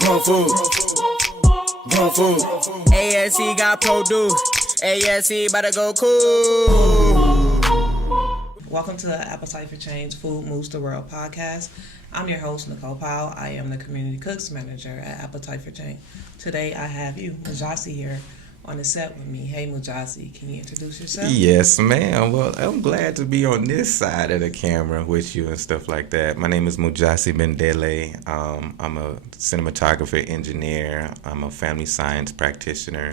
Grown food. Grown food. ASC got produce. ASC about to go cool. Welcome to the Appetite for Change Food Moves the World podcast. I'm your host, Nicole Powell. I am the Community Cooks Manager at Appetite for Change. Today I have you, Mujasi, here on the set with me. Hey, Mujasi, can you introduce yourself? Yes, ma'am. Well, I'm glad to be on this side of the camera with you and stuff like that. My name is Mujasi Bandele. I'm a cinematographer, engineer. I'm a family science practitioner.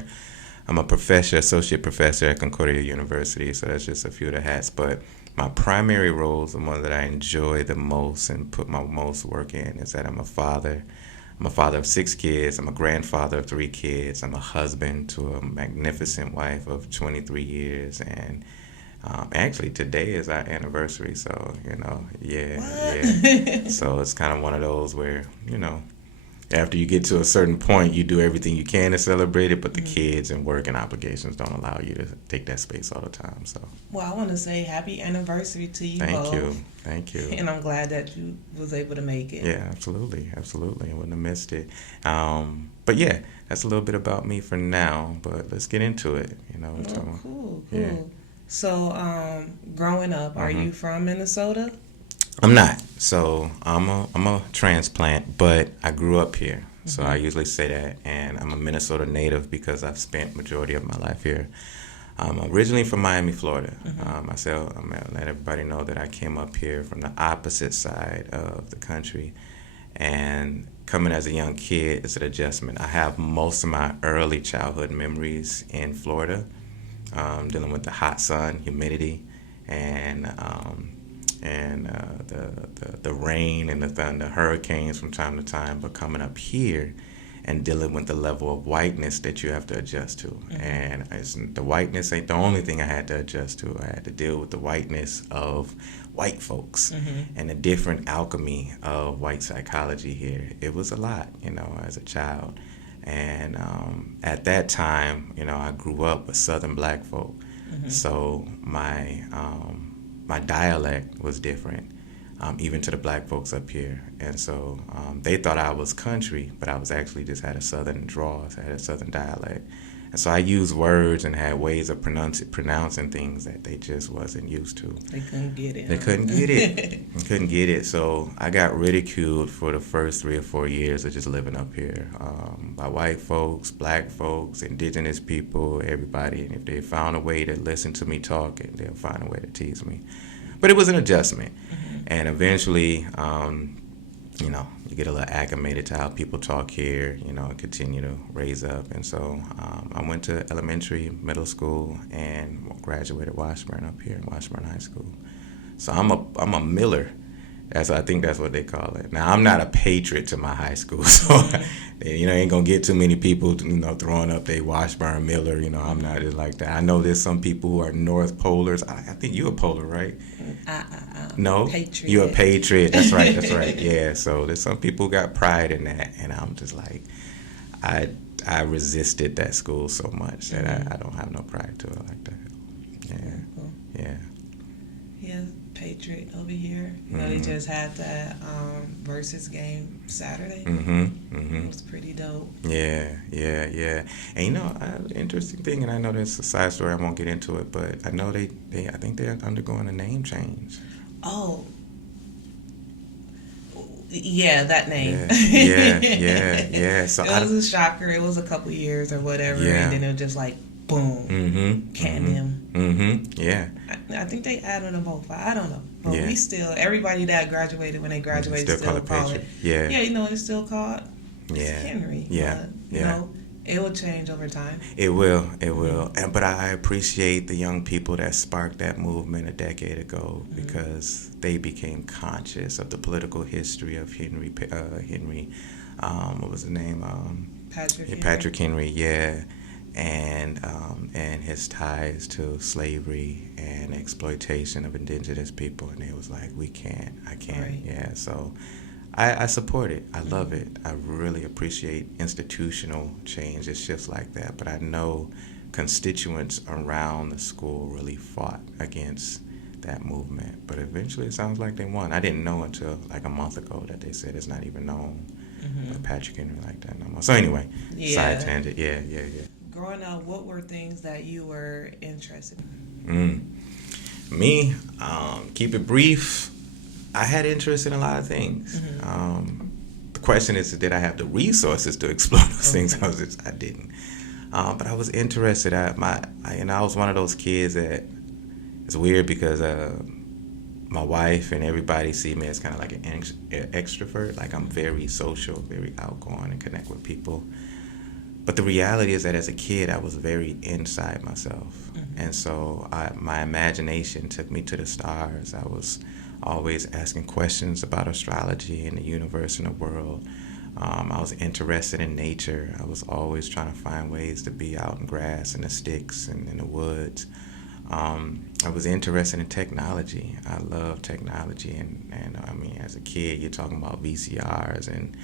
I'm a associate professor at Concordia University, so that's just a few of the hats. But my primary roles, the one that I enjoy the most and put my most work in, is that I'm a father. I'm a father of 6 kids. I'm a grandfather of 3 kids. I'm a husband to a magnificent wife of 23 years. And actually, today is our anniversary. So, yeah. So it's kind of one of those where, after you get to a certain point, you do everything you can to celebrate it, but the kids and work and obligations don't allow you to take that space all the time. So, well, I want to say happy anniversary to you both. Thank you. And I'm glad that you was able to make it. Yeah, absolutely. I wouldn't have missed it. But yeah, that's a little bit about me for now, but let's get into it. Cool. Yeah. So, growing up, are you from Minnesota? I'm not. So I'm a transplant, but I grew up here. So I usually say that, and I'm a Minnesota native because I've spent majority of my life here. I'm originally from Miami, Florida. I'm gonna let everybody know that I came up here from the opposite side of the country, and coming as a young kid is an adjustment. I have most of my early childhood memories in Florida, dealing with the hot sun, humidity, and the rain and the thunder, hurricanes from time to time, but coming up here and dealing with the level of whiteness that you have to adjust to. And the whiteness ain't the only thing I had to adjust to. I had to deal with the whiteness of white folks and the different alchemy of white psychology here. It was a lot, as a child. And at that time, I grew up with Southern black folk. So my dialect was different, even to the black folks up here. And so they thought I was country, but I was actually just had a southern drawl, I had a southern dialect. And so I used words and had ways of pronouncing things that they just wasn't used to. They couldn't get it. They couldn't get it. So I got ridiculed for the first 3 or 4 years of just living up here by white folks, black folks, indigenous people, everybody. And if they found a way to listen to me talk, they'll find a way to tease me. But it was an adjustment. And eventually, you get a little acclimated to how people talk here, and continue to raise up. And so I went to elementary, middle school, and graduated Washburn up here in Washburn High School. So I'm a Miller. I think that's what they call it. Now, I'm not a patriot to my high school, so ain't gonna get too many people, throwing up they Washburn Miller. I'm not just like that. I know there's some people who are North Polars. I think you're a Polar, right? No, Patriot. You're a patriot. That's right. Yeah. So there's some people who got pride in that, and I'm just like, I resisted that school so much that I don't have no pride to it like that. Yeah. Cool. Yeah. Yeah, Patriot over here. They just had that versus game Saturday. It was pretty dope. Yeah. And interesting thing, and I know that's a side story. I won't get into it, but I know I think they're undergoing a name change. Oh. Yeah, that name. Yeah. So it was a shocker. It was a couple years or whatever, and then it was just like boom, Can Yeah. I think they added them both. I don't know. But Yeah. we still, everybody that graduated when they graduated still call it. Yeah. Yeah, it's still called Henry. Yeah. But, it will change over time. It will. But I appreciate the young people that sparked that movement a decade ago because they became conscious of the political history of Henry. What was the name? Patrick Henry. Yeah. And his ties to slavery and exploitation of indigenous people, and it was like, I can't. Right. Yeah. So I support it. I love it. I really appreciate institutional change. It shifts like that. But I know constituents around the school really fought against that movement. But eventually it sounds like they won. I didn't know until like a month ago that they said it's not even known But Patrick Henry like that no more. So anyway, side tangent. Yeah. Growing up, what were things that you were interested in? Me, keep it brief. I had interest in a lot of things. The question is, did I have the resources to explore those things? I didn't. But I was interested. I was one of those kids that it's weird because my wife and everybody see me as kind of like an extrovert. Like I'm very social, very outgoing, and connect with people. But the reality is that as a kid, I was very inside myself. And so my imagination took me to the stars. I was always asking questions about astrology and the universe and the world. I was interested in nature. I was always trying to find ways to be out in grass and the sticks and in the woods. I was interested in technology. I love technology, and I mean, as a kid, you're talking about VCRs and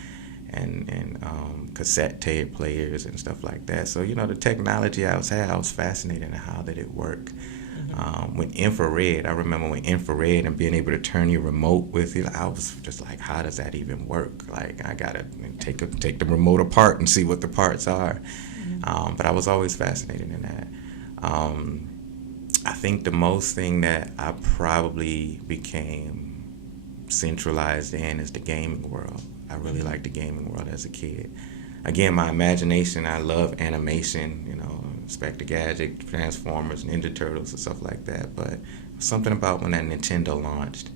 cassette tape players and stuff like that. So the technology I was fascinated in how did it work. When infrared, I remember when infrared and being able to turn your remote with it, I was just like, how does that even work? Like, I gotta take the remote apart and see what the parts are. But I was always fascinated in that. I think the most thing that I probably became centralized in is the gaming world. I really liked the gaming world as a kid. Again, my imagination, I love animation, Inspector Gadget, Transformers, Ninja Turtles, and stuff like that. But something about when that Nintendo launched,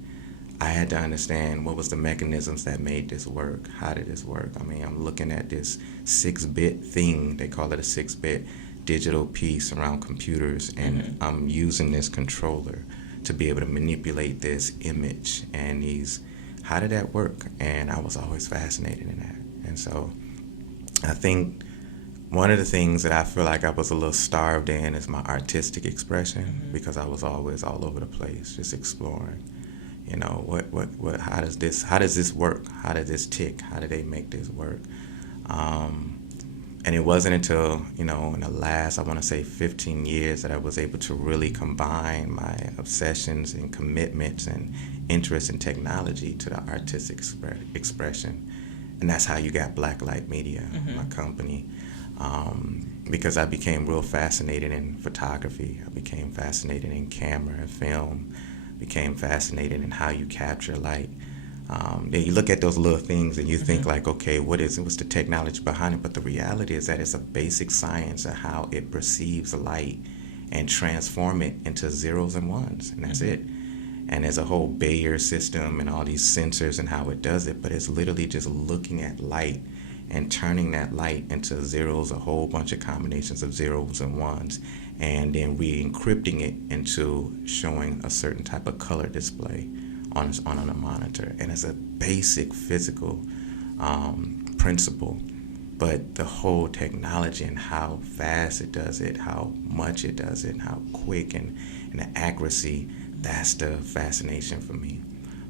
I had to understand what was the mechanisms that made this work. How did this work? I mean, I'm looking at this 6-bit thing. They call it a 6-bit digital piece around computers, and I'm using this controller to be able to manipulate this image and how did that work? And I was always fascinated in that. And so I think one of the things that I feel like I was a little starved in is my artistic expression, because I was always all over the place, just exploring. How does this work? How does this tick? How do they make this work? And it wasn't until, in the last, I want to say 15 years that I was able to really combine my obsessions and commitments and interest in technology to the artistic expression. And that's how you got Blacklight Media, my company. Because I became real fascinated in photography. I became fascinated in camera and film. Became fascinated in how you capture light. You look at those little things and you think like, okay, what's the technology behind it? But the reality is that it's a basic science of how it perceives light and transform it into zeros and ones, and that's it. And there's a whole Bayer system and all these sensors and how it does it, but it's literally just looking at light and turning that light into zeros, a whole bunch of combinations of zeros and ones, and then re-encrypting it into showing a certain type of color display on a monitor. And it's a basic physical principle, but the whole technology and how fast it does it, how much it does it, and how quick and the accuracy, that's the fascination for me.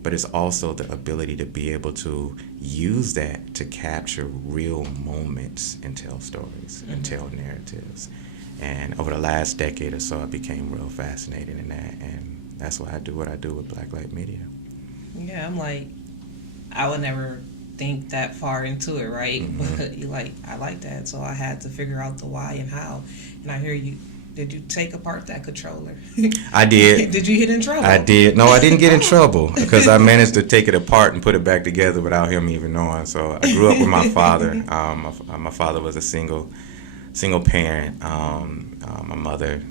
But it's also the ability to be able to use that to capture real moments and tell stories and tell narratives. And over the last decade or so, I became real fascinated in that, and that's why I do what I do with Blacklight Media. Yeah, I'm like, I would never think that far into it, right? But I like that, so I had to figure out the why and how. And I hear you. Did you take apart that controller? I did. Did you get in trouble? I did. No, I didn't get in trouble because I managed to take it apart and put it back together without him even knowing. So I grew up with my father. My father was a single parent. My mother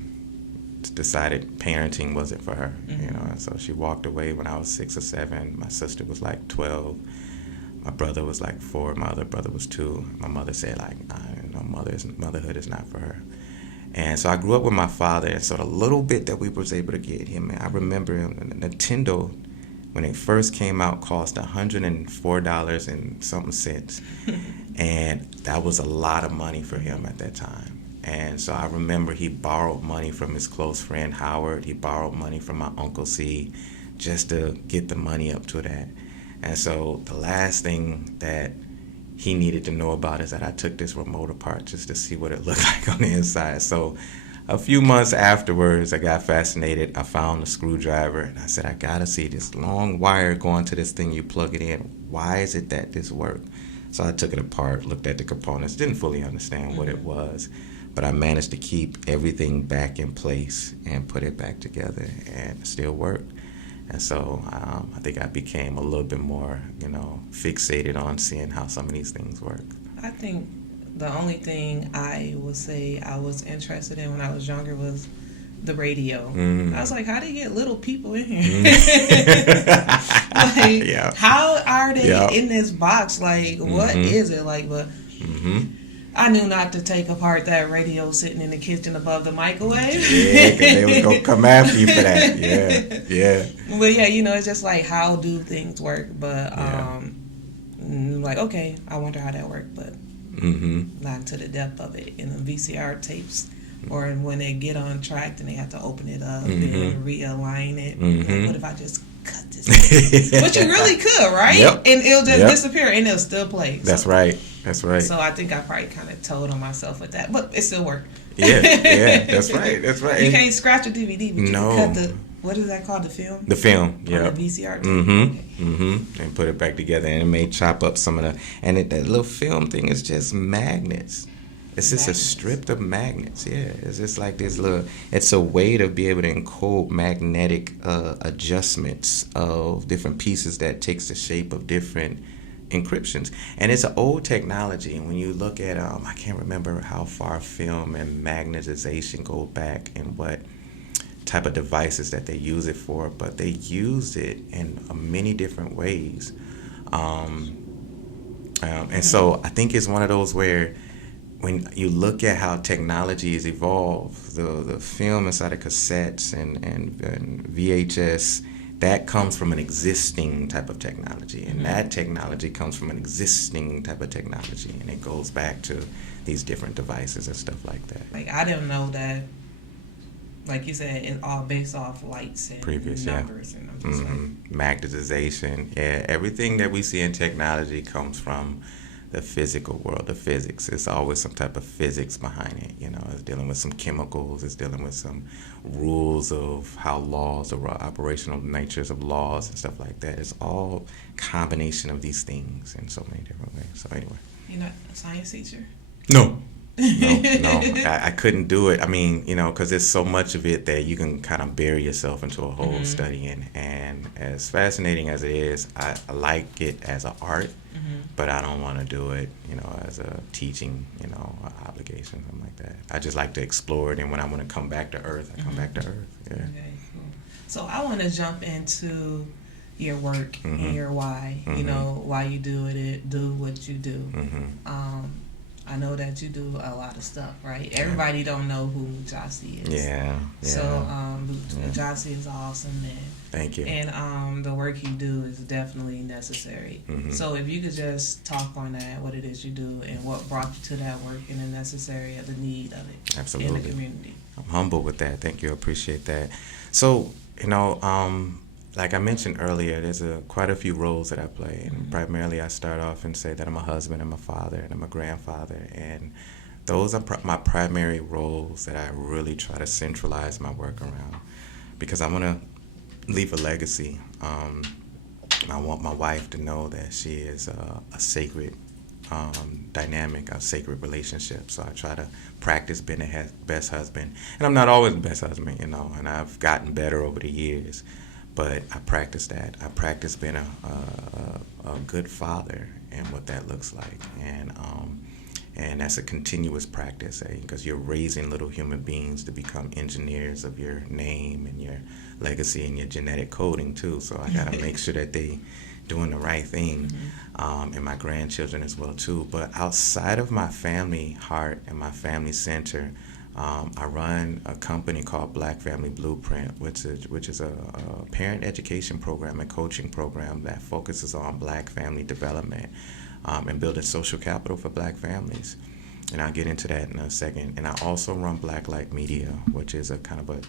decided parenting wasn't for her, so she walked away when I was 6 or 7. My sister was like 12. My brother was like 4. My other brother was 2. My mother said motherhood is not for her. And so I grew up with my father, and so the little bit that we was able to get him, I remember Nintendo, when it first came out, cost $104 and something cents. And that was a lot of money for him at that time. And so I remember he borrowed money from his close friend Howard. He borrowed money from my Uncle C just to get the money up to that. And so the last thing that he needed to know about is that I took this remote apart just to see what it looked like on the inside. So a few months afterwards, I got fascinated. I found a screwdriver, and I said, I gotta see this long wire going to this thing. You plug it in. Why is it that this works? So I took it apart, looked at the components, didn't fully understand what it was, but I managed to keep everything back in place and put it back together, and it still worked. And so I think I became a little bit more, fixated on seeing how some of these things work. I think the only thing I would say I was interested in when I was younger was the radio. I was like, how do you get little people in here? Like, how are they in this box? Like, what is it? Like, but I knew not to take apart that radio sitting in the kitchen above the microwave. Yeah, because they was going to come after you for that. Yeah. But yeah, it's just like, how do things work? But, like, okay, I wonder how that worked, but not to the depth of it. In the VCR tapes, or when they get on track and they have to open it up and realign it. Like, what if I just cut this? But you really could, right? Yep. And it'll just disappear and it'll still play. That's right. So I think I probably kind of told on myself with that, but it still worked. Yeah, that's right. You can't scratch a DVD, but you can cut the, what is that called, the film? The film, yeah. The VCR tape. And put it back together, and it may chop up some of the, and that little film thing is just magnets. It's just a strip of magnets, yeah. It's just like this little, it's a way to be able to encode magnetic adjustments of different pieces that takes the shape of different encryptions. And it's an old technology, and when you look at, I can't remember how far film and magnetization go back and what type of devices that they use it for, but they used it in many different ways. And so I think it's one of those where when you look at how technology has evolved, the film inside of cassettes and VHS, that comes from an existing type of technology, and that technology comes from an existing type of technology, and it goes back to these different devices and stuff like that. Like, I didn't know that, like you said, it's all based off lights and numbers. And I'm just like, magnetization, everything that we see in technology comes from the physical world, the physics. It's always some type of physics behind it. It's dealing with some chemicals, it's dealing with some rules of how laws, or operational natures of laws and stuff like that. It's all combination of these things in so many different ways. So anyway. You're not a science teacher? No. I couldn't do it. I mean, because there's so much of it that you can kind of bury yourself into a whole study in. And as fascinating as it is, I like it as an art, but I don't want to do it, as a teaching, obligation, something like that. I just like to explore it, and when I want to come back to Earth, I come back to Earth. Yeah. Okay, cool. So I want to jump into your work and your why. Why you do what you do. I know that you do a lot of stuff, right? Everybody don't know who Mujasi is. Yeah. So Mujasi is awesome, man. Thank you. And the work you do is definitely necessary. So if you could just talk on that, what it is you do, and what brought you to that work, and the necessary of the need of it. Absolutely. In the community. I'm humble with that. Thank you. I appreciate that. So, like I mentioned earlier, there's quite a few roles that I play, and primarily I start off and say that I'm a husband, I'm a father, and I'm a grandfather, and those are my primary roles that I really try to centralize my work around, because I want to leave a legacy. I want my wife to know that she is a sacred dynamic, a sacred relationship. So I try to practice being the best husband, and I'm not always the best husband, and I've gotten better over the years. But I practice that. I practice being a good father and what that looks like, and that's a continuous practice, because you're raising little human beings to become engineers of your name and your legacy and your genetic coding too. So I gotta make sure that they doing the right thing, and my grandchildren as well too. But outside of my family heart and my family center, I run a company called Black Family Blueprint, which is a parent education program and coaching program that focuses on Black family development and building social capital for Black families. And I'll get into that in a second. And I also run Blacklight Media, which is a kind of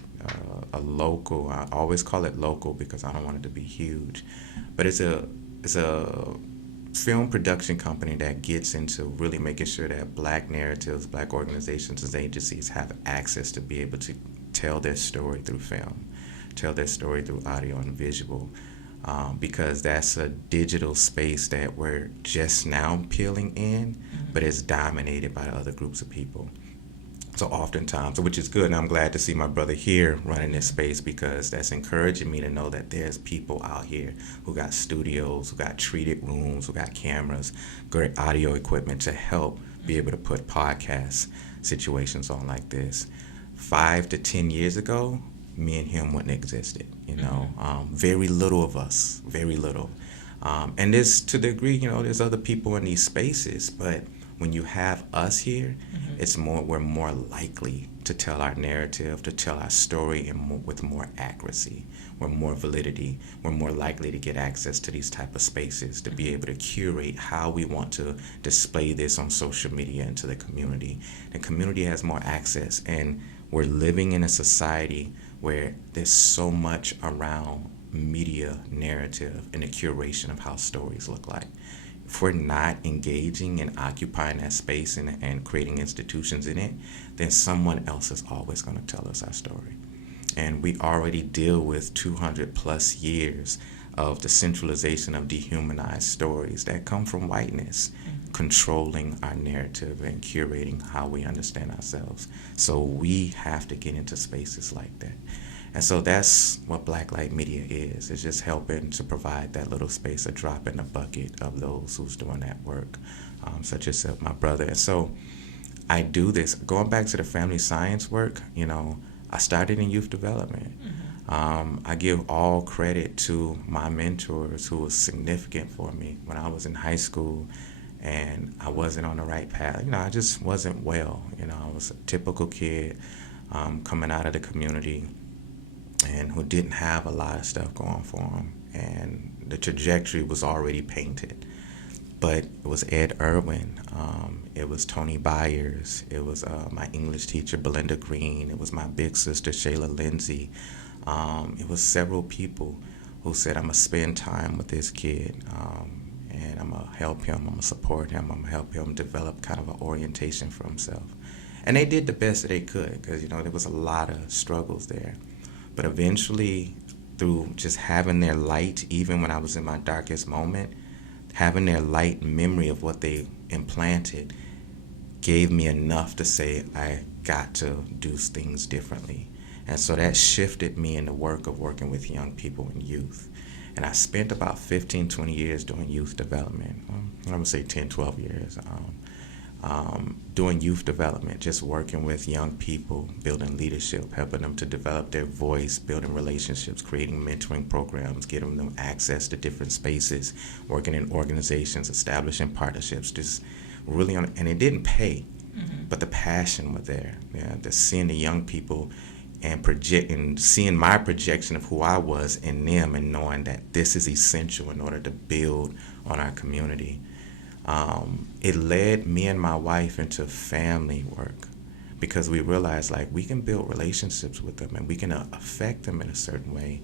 a local. I always call it local because I don't want it to be huge, but it's a film production company that gets into really making sure that Black narratives, Black organizations, and agencies have access to be able to tell their story through film, tell their story through audio and visual, because that's a digital space that we're just now peeling in, but it's dominated by other groups of people. So oftentimes, which is good, and I'm glad to see my brother here running this space, because that's encouraging me to know that there's people out here who got studios, who got treated rooms, who got cameras, great audio equipment to help be able to put podcast situations on like this. 5 to 10 years ago, me and him wouldn't have existed, very little of us, very little. And this, to the degree, there's other people in these spaces, but when you have us here, we're more likely to tell our narrative, to tell our story with more accuracy, with more validity. We're more likely to get access to these type of spaces, to be able to curate how we want to display this on social media and to the community. The community has more access, and we're living in a society where there's so much around media narrative and the curation of how stories look like. If we're not engaging and occupying that space and creating institutions in it, then someone else is always going to tell us our story. And we already deal with 200 plus years of the centralization of dehumanized stories that come from whiteness, controlling our narrative and curating how we understand ourselves. So we have to get into spaces like that. And so that's what Blacklight Media is. It's just helping to provide that little space, a drop in the bucket of those who's doing that work, such as my brother. And so I do this. Going back to the family science work, I started in youth development. I give all credit to my mentors who was significant for me when I was in high school and I wasn't on the right path. I just wasn't well. I was a typical kid coming out of the community and who didn't have a lot of stuff going for him. And the trajectory was already painted. But it was Ed Irwin, it was Tony Byers, it was my English teacher, Belinda Green, it was my big sister, Shayla Lindsay. It was several people who said, I'm going to spend time with this kid, and I'm going to help him, I'm going to support him, I'm going to help him develop kind of an orientation for himself. And they did the best that they could, because, there was a lot of struggles there. But eventually, through just having their light, even when I was in my darkest moment, having their light memory of what they implanted gave me enough to say I got to do things differently. And so that shifted me in the work of working with young people and youth. And I spent about 15, 20 years doing youth development. I'm going to say 10, 12 years. Doing youth development, just working with young people, building leadership, helping them to develop their voice, building relationships, creating mentoring programs, getting them access to different spaces, working in organizations, establishing partnerships, just really and it didn't pay, but the passion was there. The seeing the young people and seeing my projection of who I was in them and knowing that this is essential in order to build on our community. It led me and my wife into family work because we realized we can build relationships with them and we can affect them in a certain way,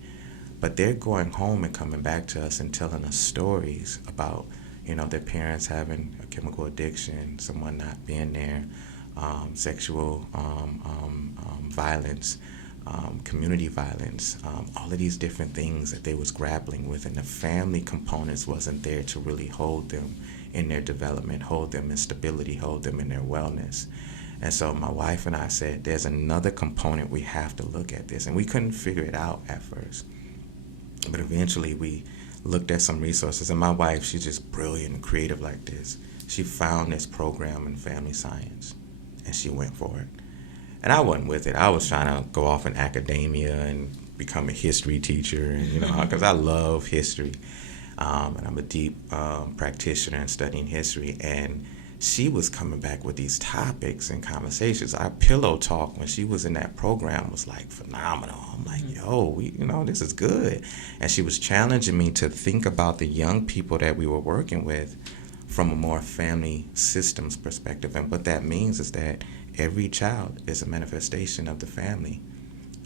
but they're going home and coming back to us and telling us stories about their parents having a chemical addiction, someone not being there, sexual violence, community violence, all of these different things that they was grappling with, and the family components wasn't there to really hold them in their development, hold them in stability, hold them in their wellness. And so my wife and I said, there's another component we have to look at this. And we couldn't figure it out at first. But eventually we looked at some resources. And my wife, she's just brilliant and creative like this. She found this program in family science, and she went for it. And I wasn't with it. I was trying to go off in academia and become a history teacher, and because I love history. And I'm a deep practitioner in studying history. And she was coming back with these topics and conversations. Our pillow talk when she was in that program was phenomenal. I'm yo, this is good. And she was challenging me to think about the young people that we were working with from a more family systems perspective. And what that means is that every child is a manifestation of the family.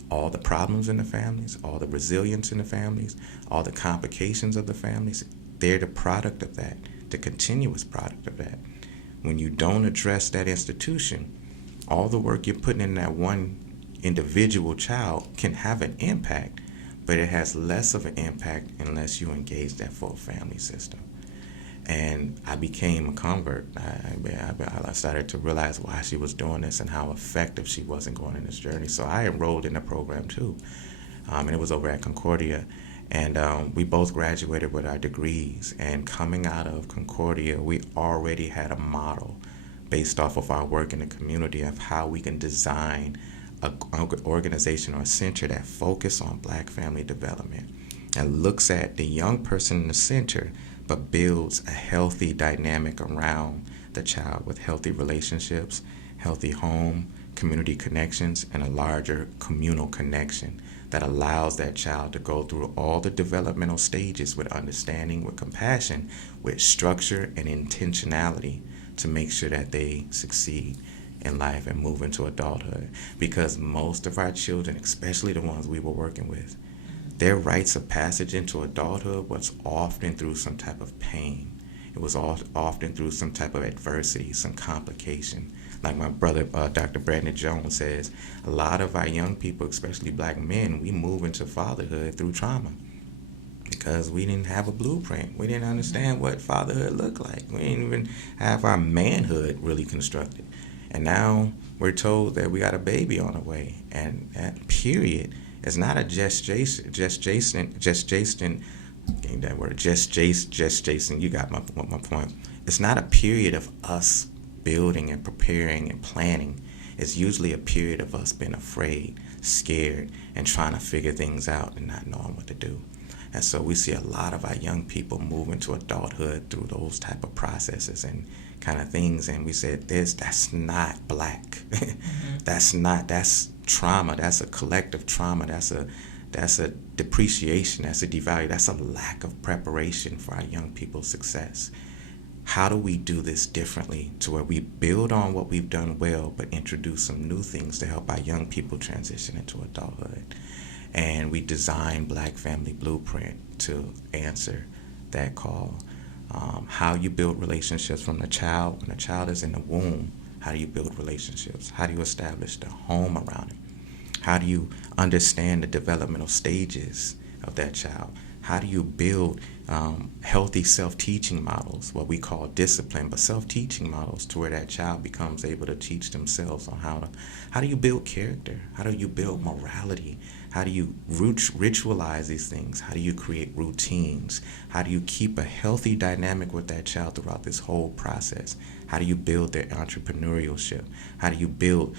All the problems in the families, all the resilience in the families, all the complications of the families, they're the product of that, the continuous product of that. When you don't address that institution, all the work you're putting in that one individual child can have an impact, but it has less of an impact unless you engage that full family system. And I became a convert. I started to realize why she was doing this and how effective she was in going in this journey. So I enrolled in the program too, and it was over at Concordia. And we both graduated with our degrees. And coming out of Concordia, we already had a model based off of our work in the community of how we can design an organization or a center that focuses on Black family development and looks at the young person in the center, but builds a healthy dynamic around the child with healthy relationships, healthy home, community connections, and a larger communal connection that allows that child to go through all the developmental stages with understanding, with compassion, with structure and intentionality to make sure that they succeed in life and move into adulthood. Because most of our children, especially the ones we were working with, their rites of passage into adulthood was often through some type of pain. It was often through some type of adversity, some complication. Like my brother, Dr. Brandon Jones says, a lot of our young people, especially Black men, we move into fatherhood through trauma because we didn't have a blueprint. We didn't understand what fatherhood looked like. We didn't even have our manhood really constructed. And now we're told that we got a baby on the way. And that period is not a gestation, you got my point. It's not a period of us building and preparing and planning. It's usually a period of us being afraid, scared, and trying to figure things out and not knowing what to do. And so we see a lot of our young people move into adulthood through those type of processes and kind of things. And we said, that's not Black. That's trauma. That's a collective trauma. That's a depreciation. That's a devalue. That's a lack of preparation for our young people's success. How do we do this differently to where we build on what we've done well, but introduce some new things to help our young people transition into adulthood? And we design Black Family Blueprint to answer that call. How you build relationships from the child. When the child is in the womb, how do you build relationships? How do you establish the home around it? How do you understand the developmental stages of that child? How do you build healthy self-teaching models, what we call discipline, but self-teaching models to where that child becomes able to teach themselves on how do you build character? How do you build morality? How do you ritualize these things? How do you create routines? How do you keep a healthy dynamic with that child throughout this whole process? How do you build their entrepreneurship? How do you build,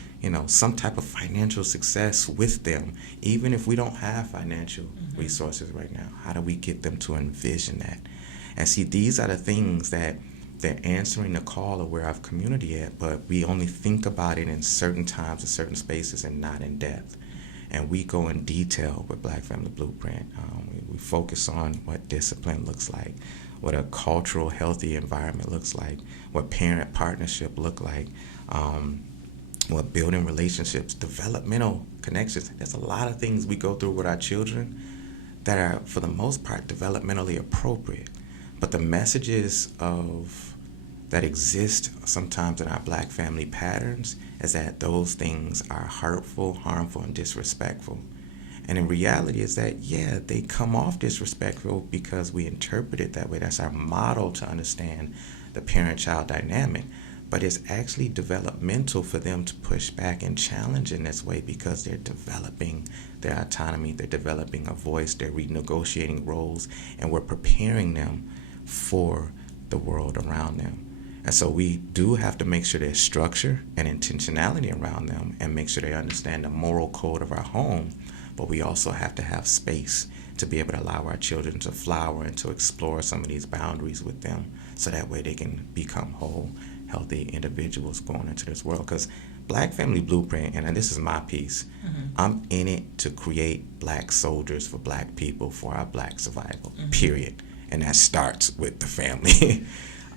some type of financial success with them, even if we don't have financial resources right now? How do we get them to envision that? And see, these are the things that they're answering the call of where our community at, but we only think about it in certain times and certain spaces and not in depth. And we go in detail with Black Family Blueprint. We focus on what discipline looks like, what a cultural, healthy environment looks like, what parent partnership look like, what building relationships, developmental connections. There's a lot of things we go through with our children that are, for the most part, developmentally appropriate. But the messages that exist sometimes in our Black family patterns is that those things are hurtful, harmful, and disrespectful. And in reality is that, they come off disrespectful because we interpret it that way. That's our model to understand the parent-child dynamic. But it's actually developmental for them to push back and challenge in this way because they're developing their autonomy, they're developing a voice, they're renegotiating roles, and we're preparing them for the world around them. And so we do have to make sure there's structure and intentionality around them and make sure they understand the moral code of our home. But we also have to have space to be able to allow our children to flower and to explore some of these boundaries with them so that way they can become whole, healthy individuals going into this world. Because Black Family Blueprint, and this is my piece, I'm in it to create Black soldiers for Black people for our Black survival, period. And that starts with the family.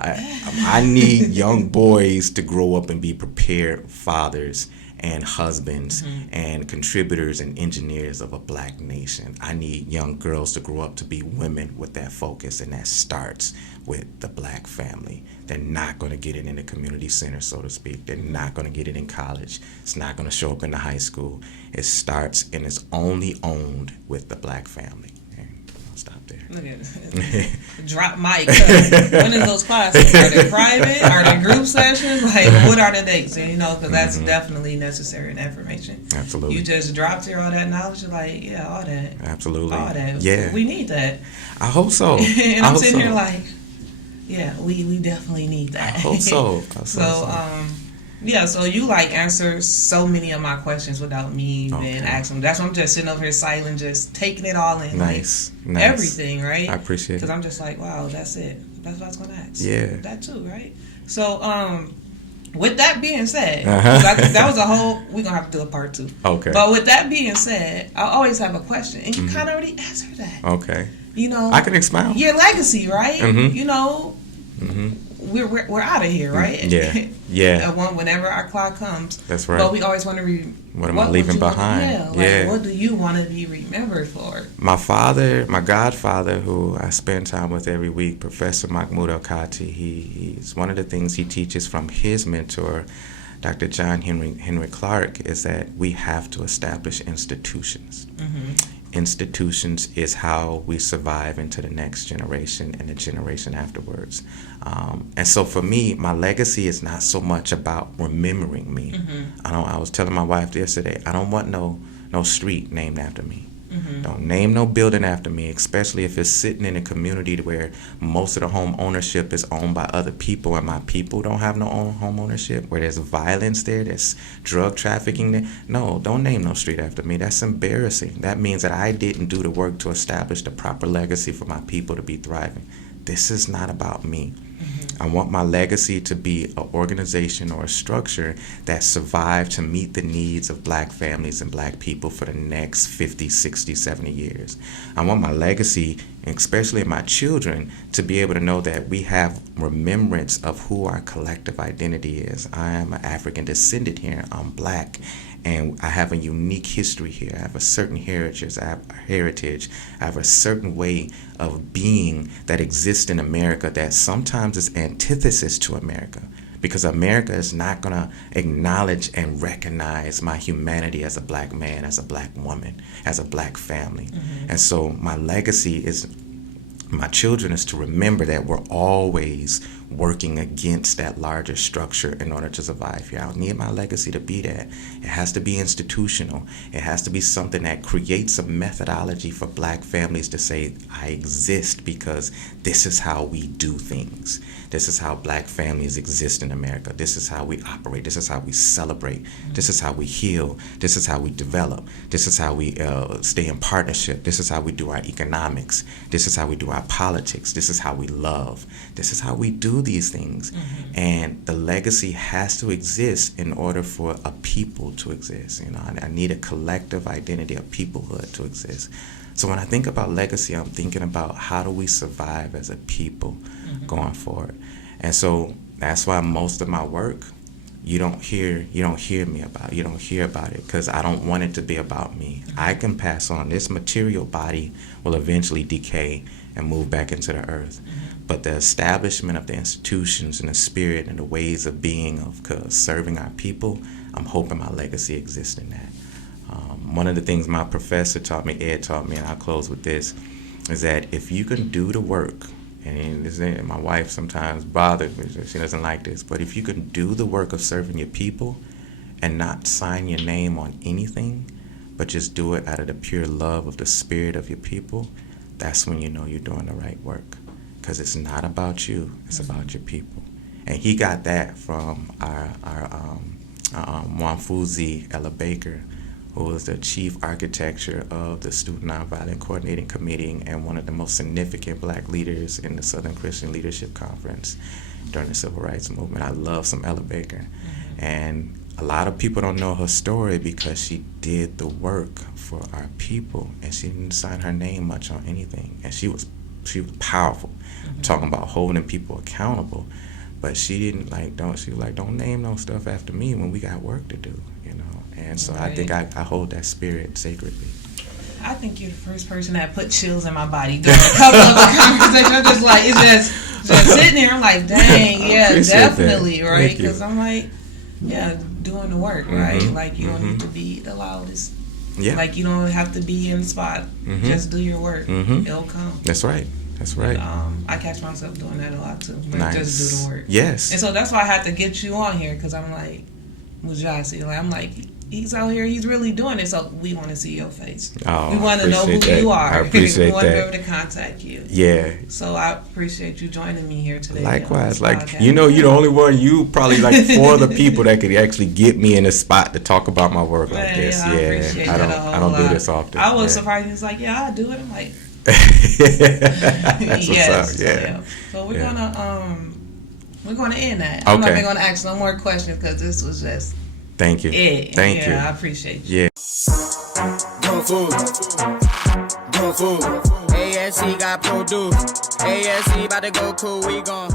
I need young boys to grow up and be prepared fathers and husbands and contributors and engineers of a black nation. I need young girls to grow up to be women with that focus, and that starts with the black family. They're not going to get it in the community center, so to speak. They're not going to get it in college. It's not going to show up in the high school. It starts and is only owned with the black family. And I'll stop there. Look at it. Drop mic. When is those classes? Are they private? Are they group sessions? Like, what are the dates? And, because that's definitely necessary in information. Absolutely. You just dropped here all that knowledge. You're like, yeah, all that. Absolutely. All that. Yeah. We need that. I hope so. And I'm sitting here like, yeah, we definitely need that. I hope so. So you answer so many of my questions without me even asking them. That's why I'm just sitting over here silent, just taking it all in. Nice. Everything, right? I appreciate it. Because I'm just like, wow, that's it. That's what I was going to ask. Yeah. That too, right? So, with that being said, that was a whole, we're going to have to do a part 2. Okay. But with that being said, I always have a question. And you kind of already answered that. Okay. I can expound. Your legacy, right? Mm-hmm. We're out of here, right? Yeah. Whenever our clock comes. That's right. But we always want to what am I leaving behind? What do you want to be remembered for? My father, my godfather, who I spend time with every week, Professor Mahmoud El-Kati, he's one of the things he teaches from his mentor, Dr. John Henry Clark, is that we have to establish institutions. Institutions is how we survive into the next generation and the generation afterwards. And so for me, my legacy is not so much about remembering me. I was telling my wife yesterday, I don't want no street named after me. Don't name no building after me, especially if it's sitting in a community where most of the home ownership is owned by other people and my people don't have no own home ownership, where there's violence there, there's drug trafficking there. No, don't name no street after me. That's embarrassing. That means that I didn't do the work to establish the proper legacy for my people to be thriving. This is not about me. I want my legacy to be an organization or a structure that survived to meet the needs of black families and black people for the next 50, 60, 70 years. I want my legacy, especially my children, to be able to know that we have remembrance of who our collective identity is. I am an African descendant here. I'm black. And I have a unique history here. I have a certain heritage. I have a certain way of being that exists in America that sometimes is antithesis to America, because America is not going to acknowledge and recognize my humanity as a black man, as a black woman, as a black family. And so my legacy is my children is to remember that we're always working against that larger structure in order to survive here. I don't need my legacy to be that. It has to be institutional. It has to be something that creates a methodology for black families to say, I exist because this is how we do things. This is how black families exist in America. This is how we operate. This is how we celebrate. This is how we heal. This is how we develop. This is how we stay in partnership. This is how we do our economics. This is how we do our politics. This is how we love. This is how we do these things. And the legacy has to exist in order for a people to exist. I need a collective identity, a peoplehood to exist. So when I think about legacy, I'm thinking about how do we survive as a people going forward. And so that's why most of my work, you don't hear me about. You don't hear about it because I don't want it to be about me. I can pass on. This material body will eventually decay and move back into the earth. But the establishment of the institutions and the spirit and the ways of being, of serving our people, I'm hoping my legacy exists in that. One of the things my professor taught me, Ed taught me, and I'll close with this, is that if you can do the work, and my wife sometimes bothers me, she doesn't like this, but if you can do the work of serving your people and not sign your name on anything, but just do it out of the pure love of the spirit of your people, that's when you know you're doing the right work. Because it's not about you, it's about your people. And he got that from our Mwamfuzi Ella Baker, who was the chief architecture of the Student Nonviolent Coordinating Committee and one of the most significant black leaders in the Southern Christian Leadership Conference during the Civil Rights Movement. I love some Ella Baker. And a lot of people don't know her story because she did the work for our people and she didn't sign her name much on anything. And she was powerful. I'm talking about holding people accountable. But she didn't she was like, don't name no stuff after me when we got work to do, And so I think I hold that spirit sacredly. I think you're the first person that put chills in my body during a couple of the conversations. I'm just like, it's just sitting there. I'm like, dang, yeah, definitely, that. right? Because I'm like, yeah, doing the work, right? Like, you don't need to be the loudest. Yeah. Like, you don't have to be in the spot. Just do your work. It'll come. That's right. That's right. I catch myself doing that a lot too. Like, Nice. just do the work. Yes. And so that's why I had to get you on here, because I'm like, Mujasi, I'm like, he's out here, he's really doing it, so we want to see your face. Oh, we want to know who that. you are. I appreciate we want to be that. able to contact you. Yeah. So I appreciate you joining me here today. Likewise. Podcast. You're the only one, you probably four of the people that could actually get me in a spot to talk about my work like this. I appreciate I that don't do this often. I was surprised. He was like, yeah, I do it. I'm like, that's yes. what's up. Yeah. So we're gonna end that. Okay. I'm not even gonna ask no more questions, because this was just Thank you. it. Thank you. I appreciate you. Yeah. Doing food. ASC got produced. ASC about to go cool. We gon'